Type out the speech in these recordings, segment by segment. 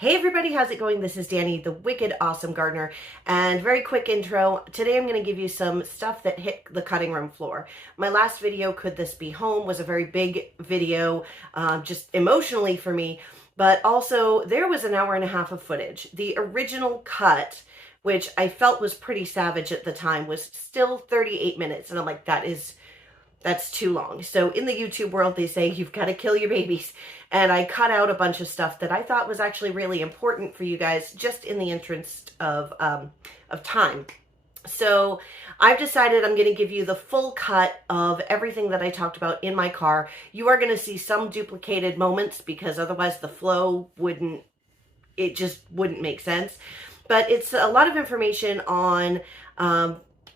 Hey everybody, how's it going? This is Dani, the wicked awesome gardener, and very quick intro. Today I'm going to give you some stuff that hit the cutting room floor. My last video, Could This Be Home, was a very big video, just emotionally for me, but also there was an hour and a half of footage. The original cut, which I felt was pretty savage at the time, was still 38 minutes, and I'm like, that's too long. So in the YouTube world, they say you've got to kill your babies. And I cut out a bunch of stuff that I thought was actually really important for you guys, just in the interest of time. So I've decided I'm going to give you the full cut of everything that I talked about in my car. You are going to see some duplicated moments because otherwise the flow just wouldn't make sense. But it's a lot of information on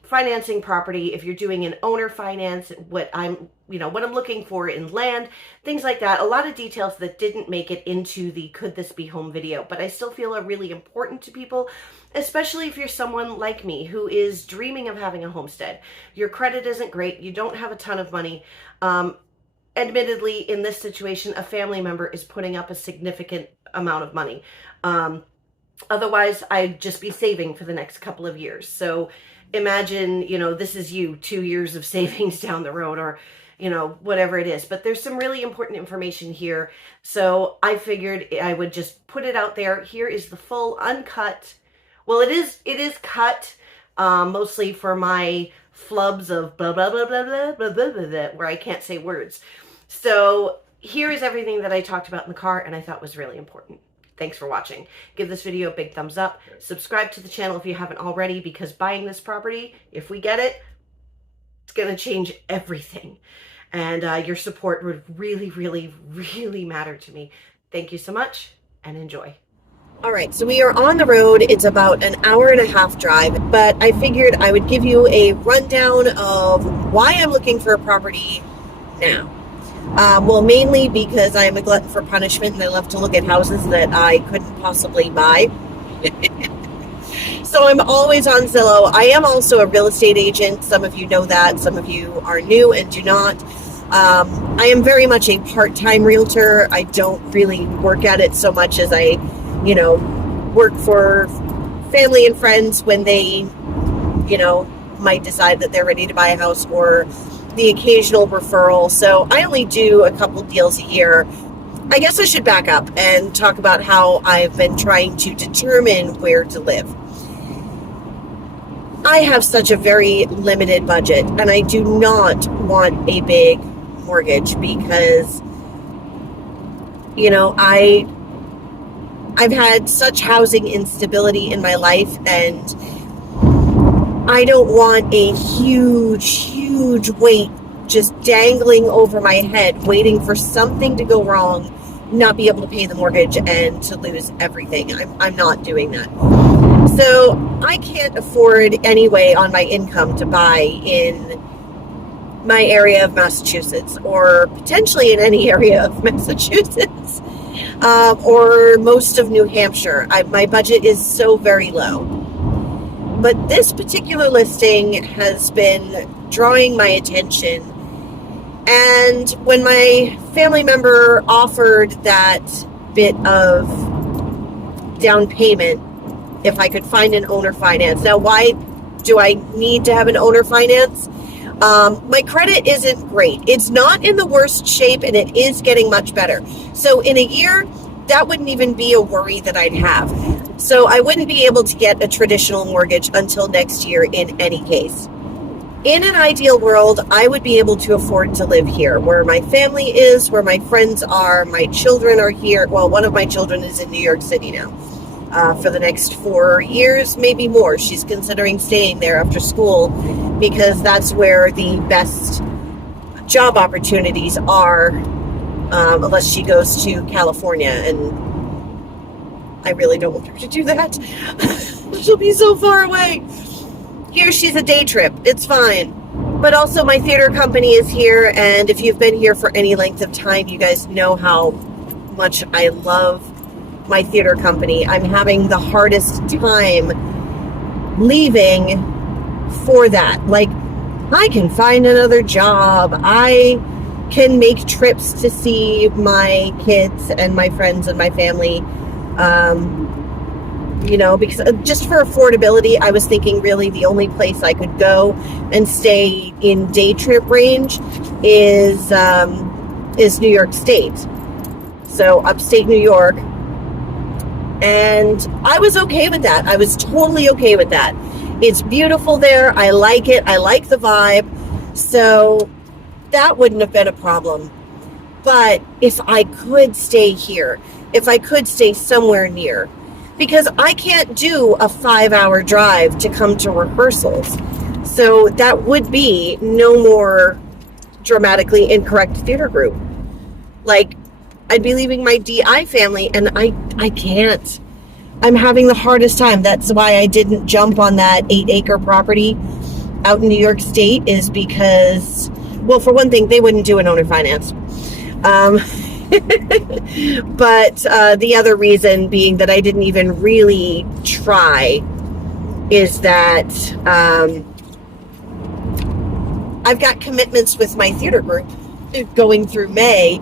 financing property, if you're doing an owner finance, what I'm looking for in land, things like that. A lot of details that didn't make it into the Could This Be Home video, but I still feel are really important to people, especially if you're someone like me who is dreaming of having a homestead. Your credit isn't great. You don't have a ton of money. Admittedly, in this situation, a family member is putting up a significant amount of money. Otherwise, I'd just be saving for the next couple of years. So imagine, this is you 2 years of savings down the road, or, whatever it is. But there's some really important information here. So I figured I would just put it out there. Here is the full uncut. Well, it is cut, mostly for my flubs of blah, blah, blah, blah, blah, blah, blah, blah, blah, where I can't say words. So here is everything that I talked about in the car and I thought was really important. Thanks for watching. Give this video a big thumbs up. Subscribe to the channel if you haven't already, because buying this property, if we get it, it's going to change everything. And your support would really, really, really matter to me. Thank you so much and enjoy. All right, so we are on the road. It's about an hour and a half drive, but I figured I would give you a rundown of why I'm looking for a property now. Well, mainly because I am a glutton for punishment and I love to look at houses that I couldn't possibly buy. So I'm always on Zillow. I am also a real estate agent. Some of you know that. Some of you are new and do not. I am very much a part-time realtor. I don't really work at it so much as I, work for family and friends when they, might decide that they're ready to buy a house, or the occasional referral. So I only do a couple deals a year. I guess I should back up and talk about how I've been trying to determine where to live. I have such a very limited budget, and I do not want a big mortgage because, I've had such housing instability in my life, and I don't want a huge weight just dangling over my head, waiting for something to go wrong, not be able to pay the mortgage, and to lose everything. I'm not doing that. So I can't afford anyway on my income to buy in my area of Massachusetts, or potentially in any area of Massachusetts, or most of New Hampshire. My budget is so very low. But this particular listing has been drawing my attention. And when my family member offered that bit of down payment, if I could find an owner finance. Now, why do I need to have an owner finance? My credit isn't great. It's not in the worst shape, and it is getting much better. So in a year, that wouldn't even be a worry that I'd have. So I wouldn't be able to get a traditional mortgage until next year in any case. In an ideal world, I would be able to afford to live here, where my family is, where my friends are, my children are here. Well, one of my children is in New York City now for the next 4 years, maybe more. She's considering staying there after school because that's where the best job opportunities are, unless she goes to California, and I really don't want her to do that. She'll be so far away. Here she's a day trip. It's fine. But also my theater company is here, and if you've been here for any length of time, you guys know how much I love my theater company. I'm having the hardest time leaving for that. Like, I can find another job. I can make trips to see my kids and my friends and my family Because just for affordability, I was thinking really the only place I could go and stay in day trip range is New York State. So upstate New York. And I was okay with that. I was totally okay with that. It's beautiful there. I like it. I like the vibe. So that wouldn't have been a problem. But if I could stay here, if I could stay somewhere near, because I can't do a 5-hour drive to come to rehearsals. So that would be no more dramatically incorrect theater group. Like, I'd be leaving my DI family, and I can't. I'm having the hardest time. That's why I didn't jump on that 8-acre property out in New York State, is because, well, for one thing, they wouldn't do an owner finance. But the other reason being that I didn't even really try is that I've got commitments with my theater group going through May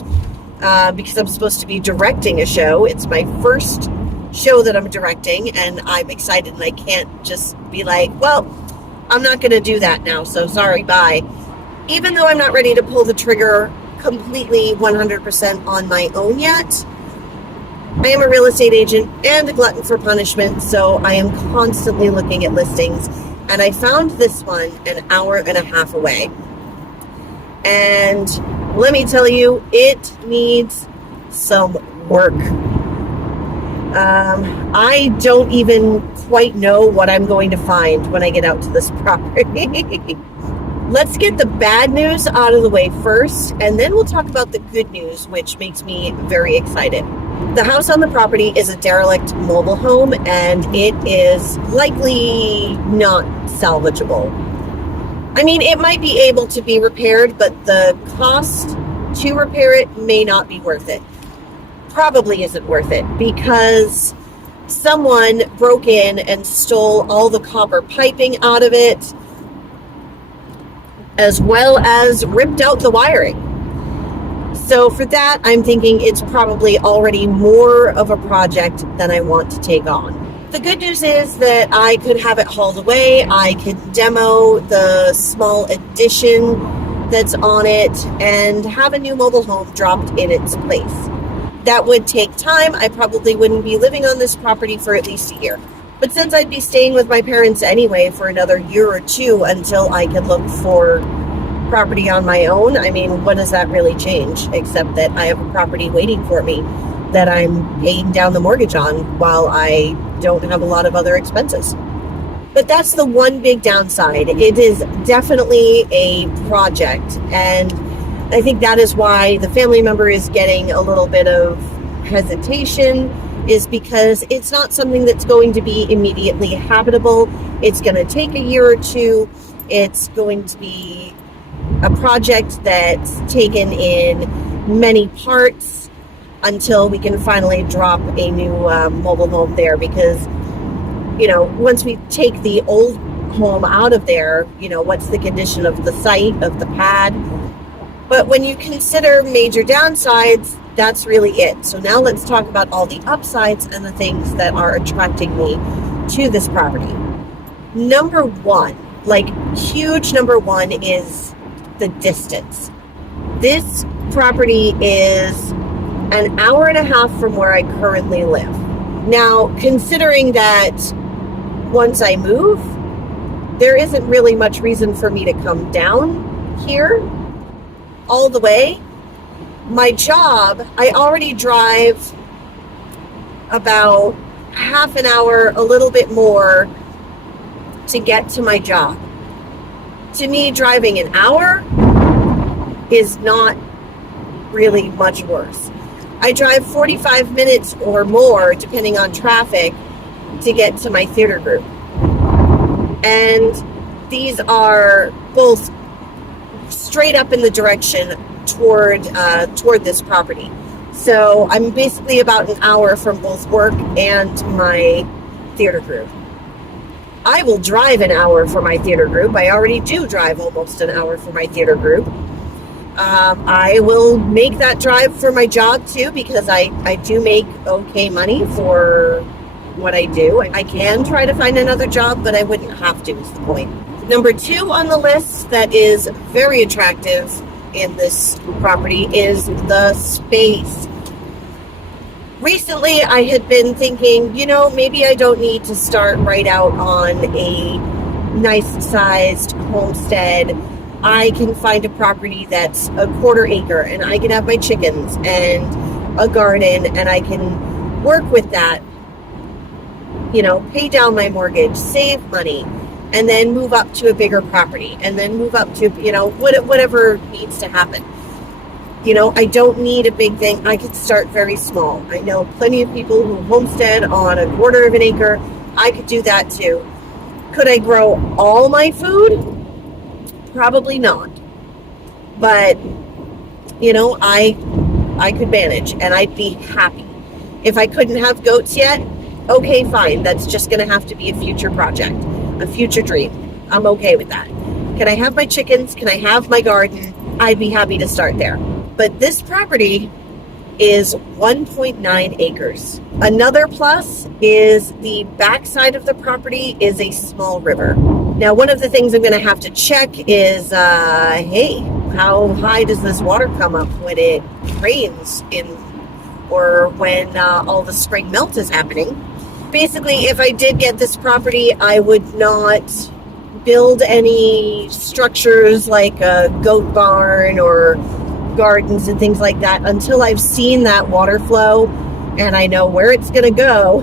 because I'm supposed to be directing a show. It's my first show that I'm directing, and I'm excited, and I can't just be like, well, I'm not going to do that now, so sorry, bye. Even though I'm not ready to pull the trigger completely 100% on my own yet, I am a real estate agent and a glutton for punishment, so I am constantly looking at listings, and I found this one an hour and a half away. And let me tell you, it needs some work. I don't even quite know what I'm going to find when I get out to this property. Let's get the bad news out of the way first, and then we'll talk about the good news, which makes me very excited. The house on the property is a derelict mobile home, and it is likely not salvageable. I mean, it might be able to be repaired, but the cost to repair it may not be worth it. Probably isn't worth it, because someone broke in and stole all the copper piping out of it, as well as ripped out the wiring. So for that, I'm thinking it's probably already more of a project than I want to take on. The good news is that I could have it hauled away. I could demo the small addition that's on it and have a new mobile home dropped in its place. That would take time. I probably wouldn't be living on this property for at least a year. But since I'd be staying with my parents anyway for another year or two until I could look for property on my own, I mean, what does that really change? Except that I have a property waiting for me that I'm paying down the mortgage on while I don't have a lot of other expenses. But that's the one big downside. It is definitely a project, and I think that is why the family member is getting a little bit of hesitation, is because it's not something that's going to be immediately habitable. It's going to take a year or two. It's going to be a project that's taken in many parts until we can finally drop a new mobile home there, because, once we take the old home out of there, what's the condition of the site, of the pad? But when you consider major downsides, that's really it. So now let's talk about all the upsides and the things that are attracting me to this property. Number one, huge number one, is the distance. This property is an hour and a half from where I currently live. Now, considering that once I move, there isn't really much reason for me to come down here all the way. My job, I already drive about half an hour, a little bit more, to get to my job. To me, driving an hour is not really much worse. I drive 45 minutes or more, depending on traffic, to get to my theater group. And these are both straight up in the direction toward this property. So I'm basically about an hour from both work and my theater group. I will drive an hour for my theater group. I already do drive almost an hour for my theater group. I will make that drive for my job too, because I do make okay money for what I do. I can try to find another job, but I wouldn't have to, is the point. Number 2 on the list that is very attractive in this property is the space. Recently, I had been thinking, maybe I don't need to start right out on a nice sized homestead. I can find a property that's a 1/4 acre and I can have my chickens and a garden, and I can work with that, pay down my mortgage, save money, and then move up to a bigger property, and then move up to, whatever needs to happen. I don't need a big thing. I could start very small. I know plenty of people who homestead on a 1/4 of an acre. I could do that too. Could I grow all my food? Probably not. But, I could manage, and I'd be happy. If I couldn't have goats yet, okay, fine. That's just going to have to be a future project, a future dream. I'm okay with that. Can I have my chickens? Can I have my garden? I'd be happy to start there. But this property is 1.9 acres. Another plus is the backside of the property is a small river. Now, one of the things I'm going to have to check is, hey, how high does this water come up when it rains or when all the spring melt is happening? Basically, if I did get this property, I would not build any structures like a goat barn or gardens and things like that until I've seen that water flow and I know where it's going to go.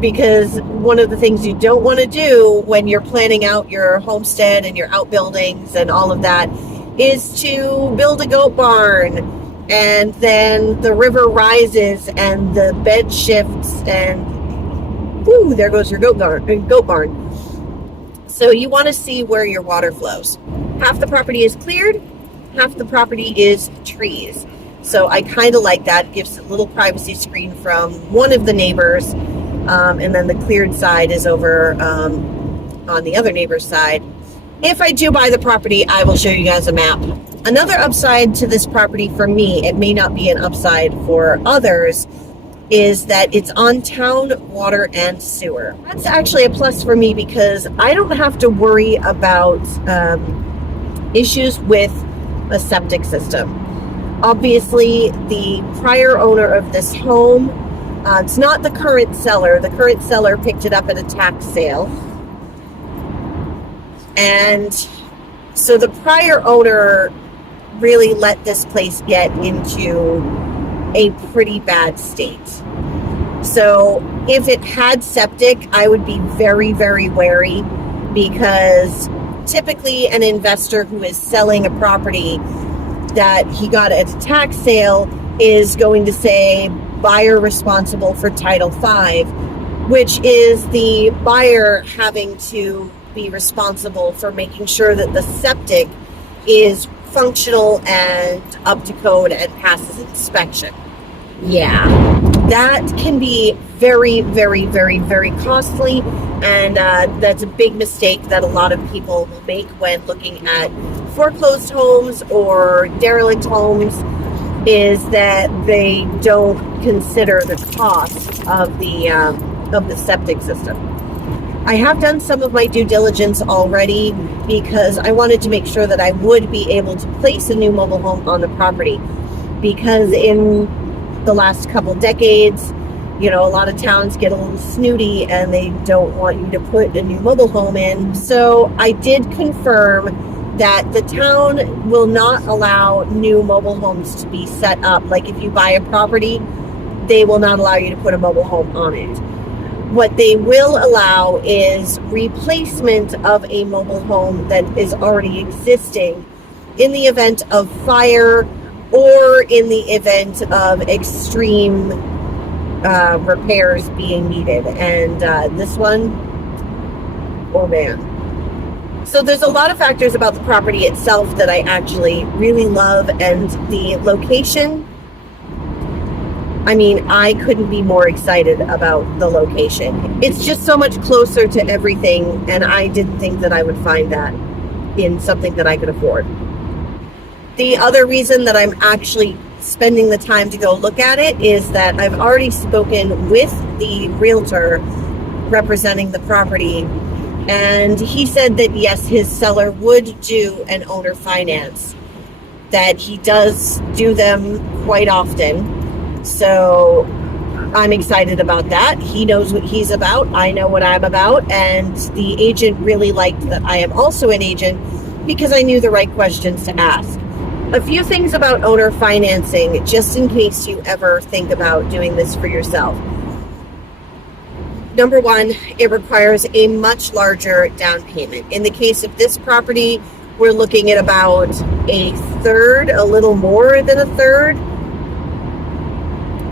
Because one of the things you don't want to do when you're planning out your homestead and your outbuildings and all of that is to build a goat barn, and then the river rises and the bed shifts and whoo, there goes your goat barn. So you want to see where your water flows. Half the property is cleared, half the property is trees. So I kind of like that. It gives a little privacy screen from one of the neighbors. And then the cleared side is over on the other neighbor's side. If I do buy the property, I will show you guys a map. Another upside to this property for me, it may not be an upside for others, is that it's on town water and sewer. That's actually a plus for me because I don't have to worry about issues with a septic system. Obviously, the prior owner of this home, it's not the current seller. The current seller picked it up at a tax sale. And so the prior owner really let this place get into a pretty bad state. So if it had septic, I would be very, very wary, because typically an investor who is selling a property that he got at a tax sale is going to say buyer responsible for Title V, which is the buyer having to be responsible for making sure that the septic is functional and up to code and passes inspection. Yeah, that can be very, very, very, very costly, and that's a big mistake that a lot of people will make when looking at foreclosed homes or derelict homes, is that they don't consider the cost of the septic system. I have done some of my due diligence already because I wanted to make sure that I would be able to place a new mobile home on the property, because in the last couple decades, a lot of towns get a little snooty and they don't want you to put a new mobile home in. So I did confirm that the town will not allow new mobile homes to be set up. Like if you buy a property, they will not allow you to put a mobile home on it. What they will allow is replacement of a mobile home that is already existing in the event of fire or in the event of extreme repairs being needed. And this one, oh man. So there's a lot of factors about the property itself that I actually really love, and the location, I mean, I couldn't be more excited about the location. It's just so much closer to everything, and I didn't think that I would find that in something that I could afford. The other reason that I'm actually spending the time to go look at it is that I've already spoken with the realtor representing the property, and he said that yes, his seller would do an owner finance, that he does do them quite often. So I'm excited about that. He knows what he's about. I know what I'm about. And the agent really liked that I am also an agent because I knew the right questions to ask. A few things about owner financing, just in case you ever think about doing this for yourself. Number one, it requires a much larger down payment. In the case of this property, we're looking at about a third, a little more than a third,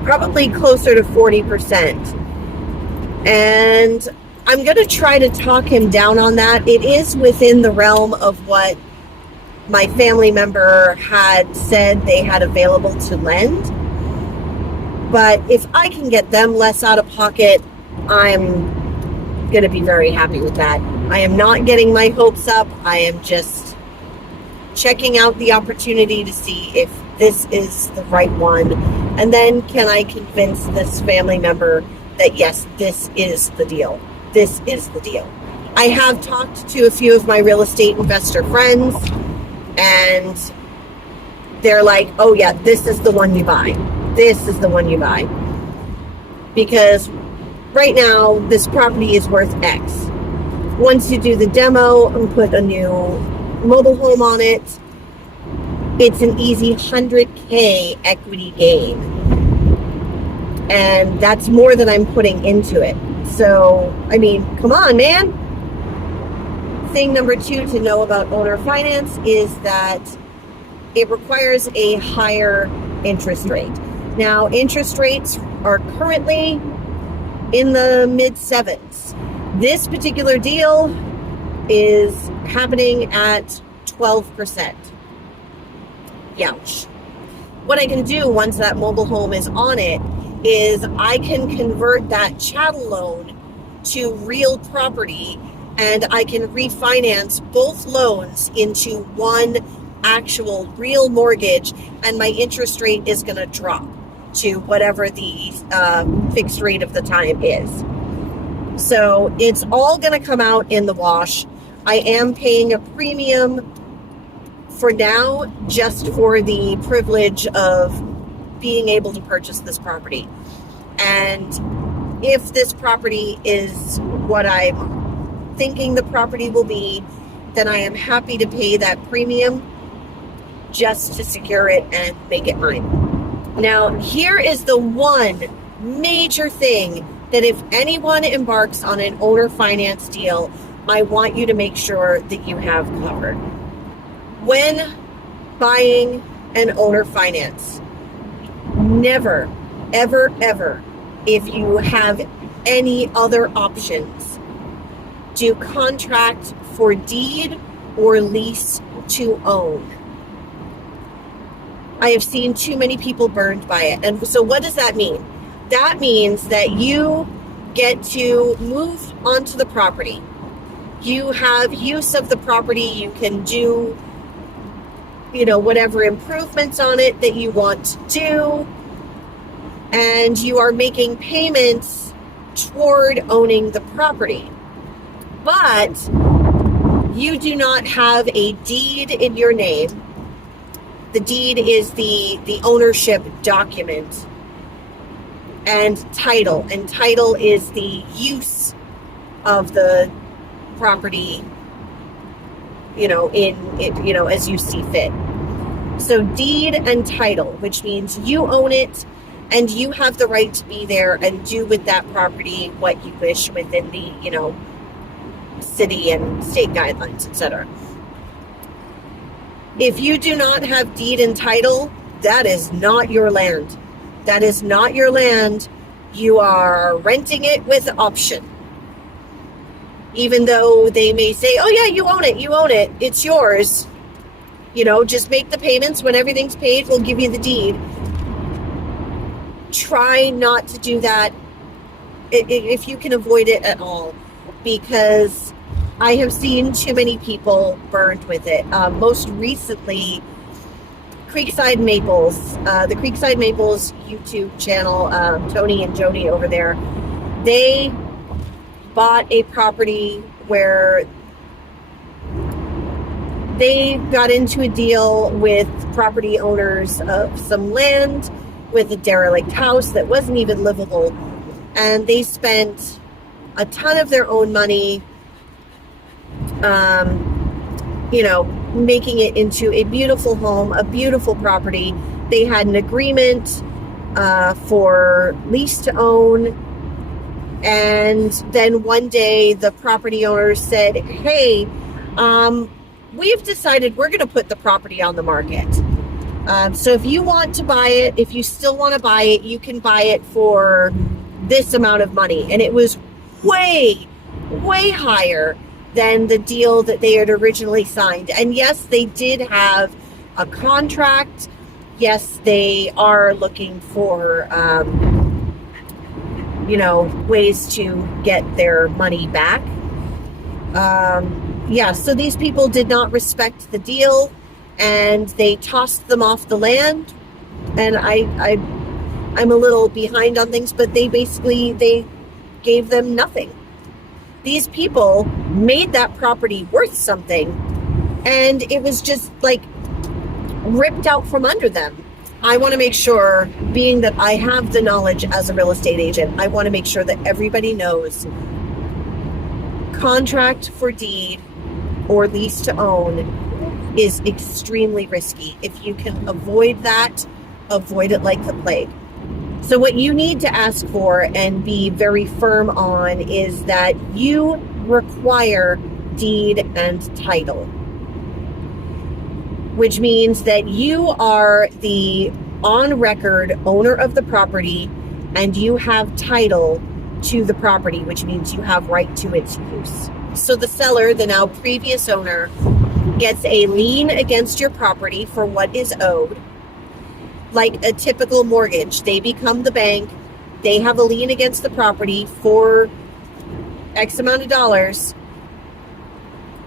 probably closer to 40%. And I'm going to try to talk him down on that. It is within the realm of what my family member had said they had available to lend. But if I can get them less out of pocket, I'm going to be very happy with that. I am not getting my hopes up. I am just checking out the opportunity to see if this is the right one. And then can I convince this family member that yes, this is the deal. This is the deal. I have talked to a few of my real estate investor friends, and they're like, oh yeah, this is the one you buy. This is the one you buy. Because right now, this property is worth X. Once you do the demo and put a new mobile home on it, it's an easy 100K equity gain. And that's more than I'm putting into it. So, I mean, come on, man. Thing number two to know about owner finance is that it requires a higher interest rate. Now, interest rates are currently in the mid 7s. This particular deal is happening at 12%. Youch. What I can do once that mobile home is on it is I can convert that chattel loan to real property, and I can refinance both loans into one actual real mortgage, and my interest rate is going to drop to whatever the fixed rate of the time is. So it's all going to come out in the wash. I am paying a premium for now just for the privilege of being able to purchase this property. And if this property is what I'm thinking the property will be, then I am happy to pay that premium just to secure it and make it mine. Now, here is the one major thing that if anyone embarks on an owner finance deal, I want you to make sure that you have covered. When buying an owner finance, never, ever, ever, if you have any other options, do contract for deed or lease to own. I have seen too many people burned by it. And so what does that mean? That means that you get to move onto the property. You have use of the property. You can do, whatever improvements on it that you want to do. And you are making payments toward owning the property. But you do not have a deed in your name. The deed is the ownership document, and title. And title is the use of the property, as you see fit. So deed and title, which means you own it and you have the right to be there and do with that property what you wish within the, city and state guidelines, etc. If you do not have deed and title, that is not your land. That is not your land. You are renting it with option. Even though they may say, oh yeah, you own it, it's yours. Just make the payments. When everything's paid, we'll give you the deed. Try not to do that if you can avoid it at all, because I have seen too many people burned with it. Most recently, Creekside Maples, the Creekside Maples YouTube channel, Tony and Jody over there, they bought a property where they got into a deal with property owners of some land with a derelict house that wasn't even livable. And they spent a ton of their own money, making it into a beautiful home, a beautiful property. They had an agreement for lease to own. And then one day the property owner said, hey, we've decided we're going to put the property on the market. So if you want to buy it, if you still want to buy it, you can buy it for this amount of money. And it was way, way higher than the deal that they had originally signed. And yes, they did have a contract. Yes, they are looking for, ways to get their money back. So these people did not respect the deal, and they tossed them off the land. And I'm a little behind on things, but they gave them nothing. These people made that property worth something, and it was just like ripped out from under them. I want to make sure, being that I have the knowledge as a real estate agent, I want to make sure that everybody knows contract for deed or lease to own is extremely risky. If you can avoid that, avoid it like the plague. So what you need to ask for and be very firm on is that you require deed and title, which means that you are the on-record owner of the property and you have title to the property, which means you have right to its use. So the seller, the now previous owner, gets a lien against your property for what is owed. Like a typical mortgage, they become the bank, they have a lien against the property for X amount of dollars,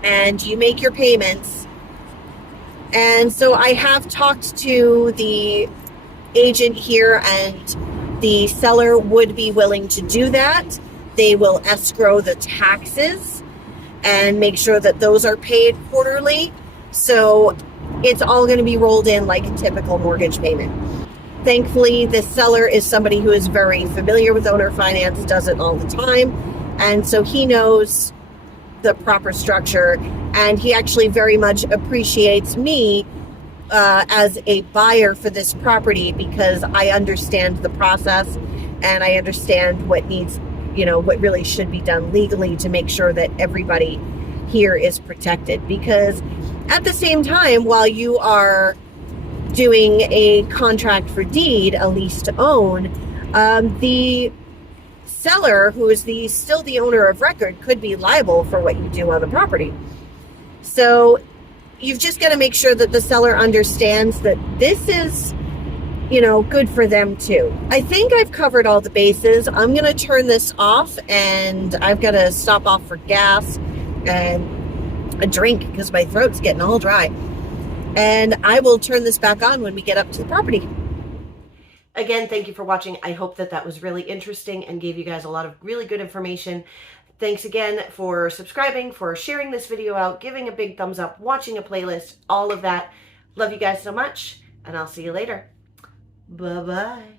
and you make your payments. And so I have talked to the agent here, and the seller would be willing to do that. They will escrow the taxes and make sure that those are paid quarterly. So it's all going to be rolled in like a typical mortgage payment. Thankfully, the seller is somebody who is very familiar with owner finance, does it all the time. And so he knows the proper structure, and he actually very much appreciates me as a buyer for this property, because I understand the process and I understand what needs, what really should be done legally to make sure that everybody here is protected. Because at the same time, while you are doing a contract for deed, a lease to own, the seller, who is still the owner of record, could be liable for what you do on the property. So you've just got to make sure that the seller understands that this is, good for them too. I think I've covered all the bases. I'm going to turn this off, and I've got to stop off for gas and a drink because my throat's getting all dry. And I will turn this back on when we get up to the property. Again, thank you for watching. I hope that was really interesting and gave you guys a lot of really good information. Thanks again for subscribing, for sharing this video out, giving a big thumbs up, watching a playlist, all of that. Love you guys so much, and I'll see you later. Bye-bye.